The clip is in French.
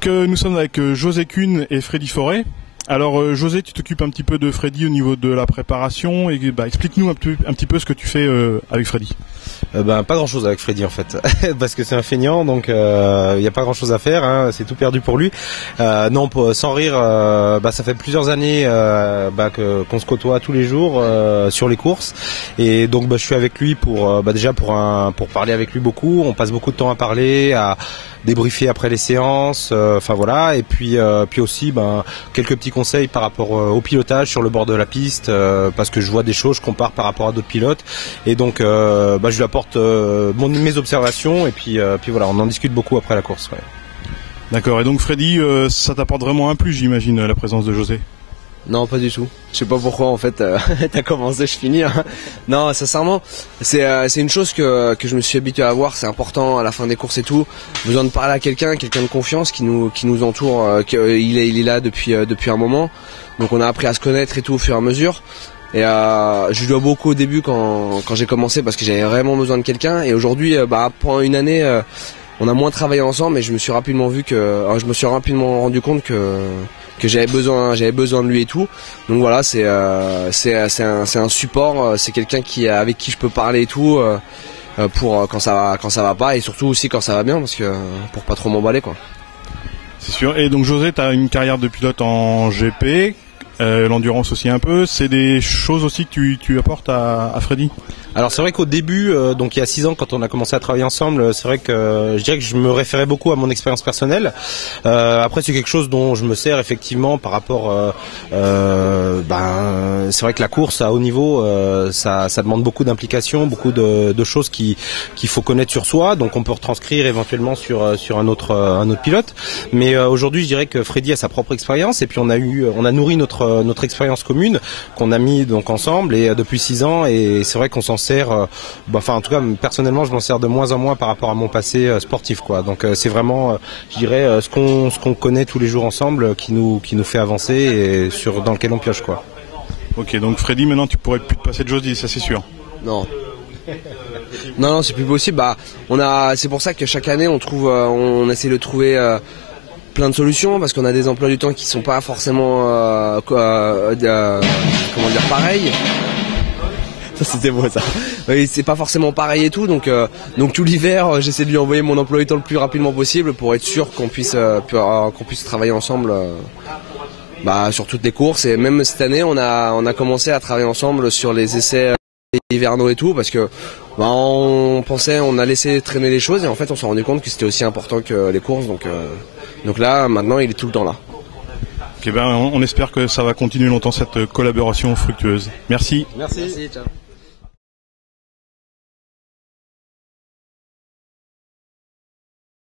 Donc nous sommes avec José Kuhn et Freddy Forêt. Alors José, tu t'occupes un petit peu de Freddy au niveau de la préparation et explique-nous un petit peu ce que tu fais avec Freddy. Pas grand chose avec Freddy en fait, parce que c'est un feignant, donc il n'y a pas grand chose à faire, hein, c'est tout perdu pour lui. Non, sans rire, ça fait plusieurs années qu'on se côtoie tous les jours sur les courses, et donc je suis avec lui pour parler avec lui beaucoup. On passe beaucoup de temps à parler, à débriefer après les séances, voilà, et puis aussi quelques petits conseils par rapport au pilotage sur le bord de la piste, parce que je vois des choses, je compare par rapport à d'autres pilotes, et donc je lui apporte mes observations, et puis voilà, on en discute beaucoup après la course. Ouais. D'accord, et donc Freddy, ça t'apporte vraiment un plus, j'imagine, la présence de José? Non, pas du tout. Je sais pas pourquoi en fait t'as commencé, je finis. Hein. Non, sincèrement, c'est une chose que je me suis habitué à avoir. C'est important à la fin des courses et tout. Besoin de parler à quelqu'un de confiance qui nous entoure. Il est là depuis un moment. Donc on a appris à se connaître et tout au fur et à mesure. Et je lui dois beaucoup au début quand j'ai commencé, parce que j'avais vraiment besoin de quelqu'un. Et aujourd'hui, pendant une année, on a moins travaillé ensemble, et je me suis rapidement rendu compte que j'avais besoin de lui et tout. Donc voilà, c'est un support, c'est quelqu'un avec qui je peux parler et tout, pour quand ça va pas, et surtout aussi quand ça va bien, parce que pour pas trop m'emballer quoi. C'est sûr. Et donc José, tu as une carrière de pilote en GP, l'endurance aussi un peu. C'est des choses aussi que tu apportes à Freddy? Alors c'est vrai qu'au début, donc il y a 6 ans, quand on a commencé à travailler ensemble, c'est vrai que je dirais que je me référais beaucoup à mon expérience personnelle. Après c'est quelque chose dont je me sers effectivement par rapport. C'est vrai que la course à haut niveau, ça demande beaucoup d'implication, beaucoup de choses qu'il faut connaître sur soi. Donc on peut retranscrire éventuellement sur un autre pilote. Mais aujourd'hui, je dirais que Freddy a sa propre expérience, et puis on a nourri notre expérience commune qu'on a mis donc ensemble, et depuis 6 ans, et c'est vrai qu'on s'en sert, en tout cas personnellement je m'en sers de moins en moins par rapport à mon passé sportif quoi. Donc c'est vraiment je dirais ce qu'on connaît tous les jours ensemble qui nous fait avancer, et dans lequel on pioche quoi. Ok, donc Freddy, maintenant tu pourrais plus te passer de José, ça c'est sûr. Non. Non, c'est plus possible. C'est pour ça que chaque année on essaie de trouver plein de solutions, parce qu'on a des emplois du temps qui sont pas forcément pareils. Ça c'était beau ça. Oui, c'est pas forcément pareil et tout, donc tout l'hiver j'essaie de lui envoyer mon emploi du temps le plus rapidement possible pour être sûr qu'on puisse travailler ensemble sur toutes les courses. Et même cette année on a commencé à travailler ensemble sur les essais hivernaux et tout, parce que on a laissé traîner les choses, et en fait on s'est rendu compte que c'était aussi important que les courses, donc là maintenant il est tout le temps là. Ok, on espère que ça va continuer longtemps, cette collaboration fructueuse. Merci. Merci, ciao.